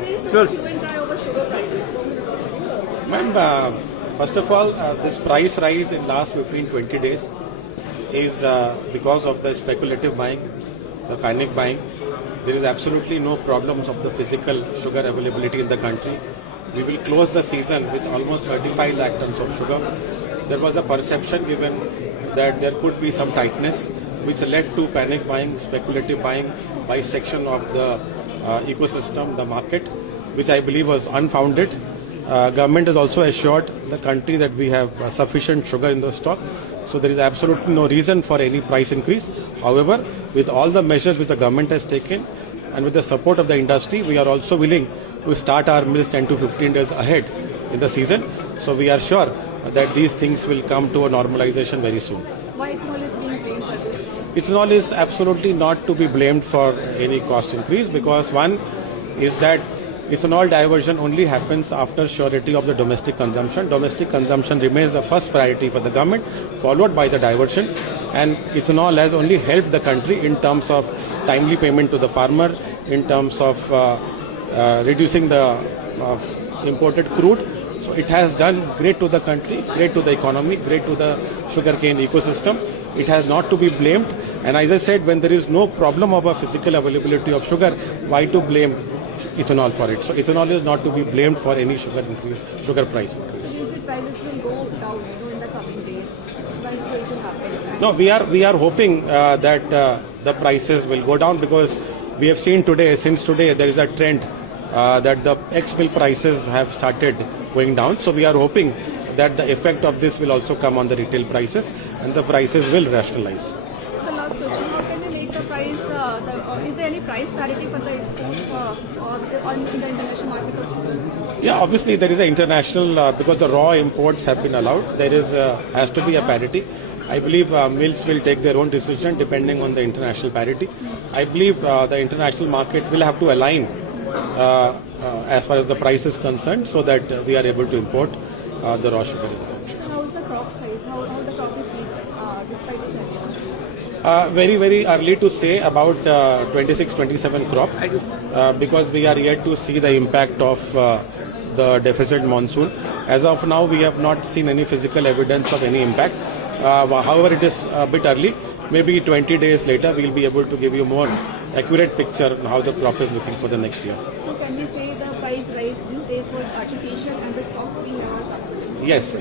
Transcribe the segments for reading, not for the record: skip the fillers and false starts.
there is Sure. such hue and cry over sugar prices? Ma'am, first of all, this price rise in last 15-20 days is because of the speculative buying, the panic buying. There is absolutely no problems of the physical sugar availability in the country. We will close the season with almost 35 lakh tons of sugar. There was a perception given that there could be some tightness, which led to panic buying, speculative buying by section of the ecosystem, the market, which I believe was unfounded. Government has also assured the country that we have sufficient sugar in the stock. So there is absolutely no reason for any price increase. However, with all the measures which the government has taken and with the support of the industry, we are also willing to start our mills 10 to 15 days ahead in the season. So we are sure that these things will come to a normalization very soon. Why ethanol is being blamed for this? Ethanol is absolutely not to be blamed for any cost increase because one is that ethanol diversion only happens after surety of the domestic consumption. Domestic consumption remains the first priority for the government, followed by the diversion. And ethanol has only helped the country in terms of timely payment to the farmer, in terms of reducing the imported crude. So it has done great to the country, great to the economy, great to the sugarcane ecosystem. It has not to be blamed. And as I said, when there is no problem of a physical availability of sugar, why to blame ethanol for it? So ethanol is not to be blamed for any sugar increase, sugar price increase. So you said prices will go down, in the coming days. When is going to happen? No, we are hoping that the prices will go down because we have seen today, since today, there is a trend that the ex-milk prices have started going down. So we are hoping that the effect of this will also come on the retail prices and the prices will rationalize. So last question, how can we make the price, is there any price parity for the exports in the international market of sugar? Yeah, obviously there is an international, because the raw imports have been allowed, there is has to be a parity. I believe mills will take their own decision depending on the international parity. I believe the international market will have to align as far as the price is concerned so that we are able to import the raw sugar. So how is the crop size? How the crop is despite the challenge? Very, very early to say about 26-27 crop because we are yet to see the impact of the deficit monsoon. As of now, we have not seen any physical evidence of any impact. However, it is a bit early. Maybe 20 days later, we will be able to give you more accurate picture on how the crop is looking for the next year. So can we say the price rise these days was artificial and the stocks we have are sustainable? Yes,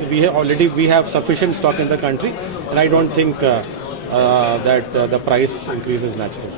we have sufficient stock in the country, and I don't think that the price increase is natural.